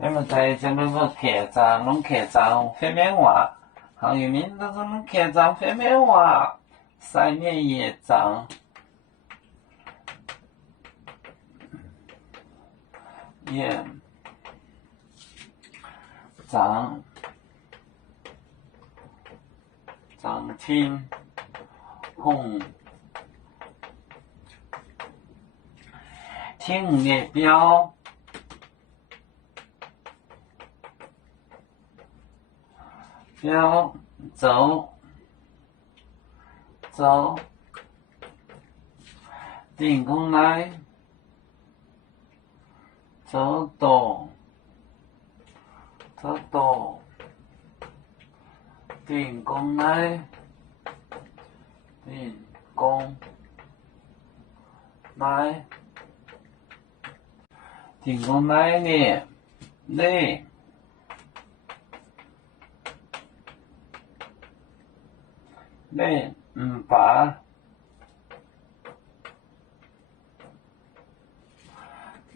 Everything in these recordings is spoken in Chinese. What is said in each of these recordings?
你们在这边不客家，弄客家方面话，汉语名都是弄客家方面话，上面也长，也长，长听红，听列表。表走，定工来，走多，定工来，定工来，定工来呢，累。你唔把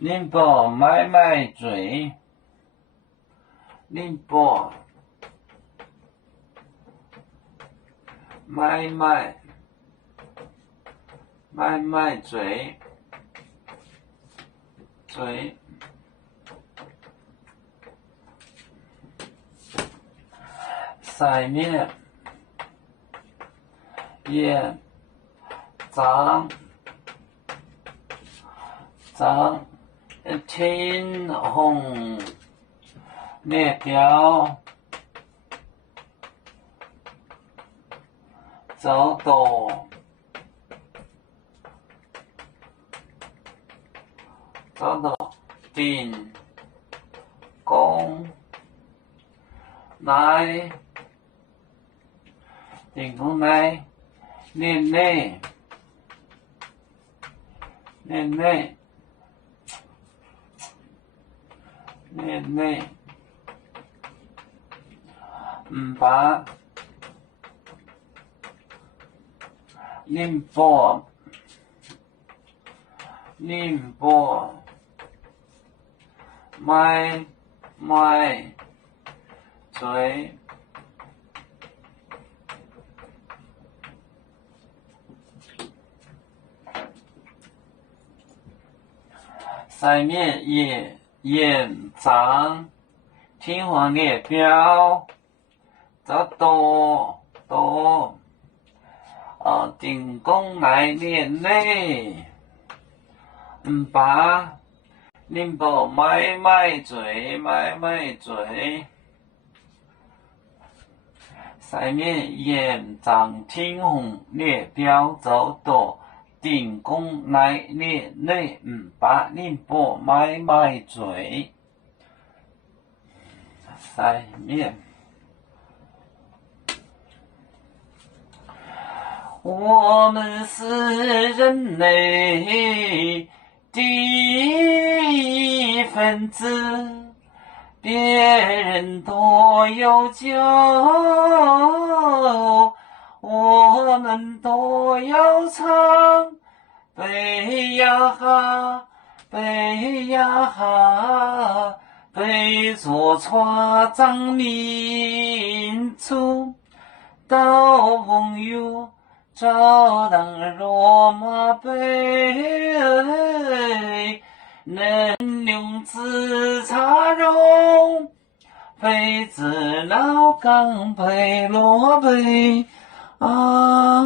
恁婆买嘴，恁婆买嘴，上面也长听红列表走多定工来定工来念内唔把恁婆买嘴上面也延长听话列表这多定工来念内唔把恁婆买嘴上面延长听红列表走多定工来念内唔把恁婆买嘴上面我们是人类的一份子，别人都有酒，我们都要唱。背呀哈，背着船长民族，到朋友。照当罗马杯，能用紫茶蓉，配子老岗配罗杯啊。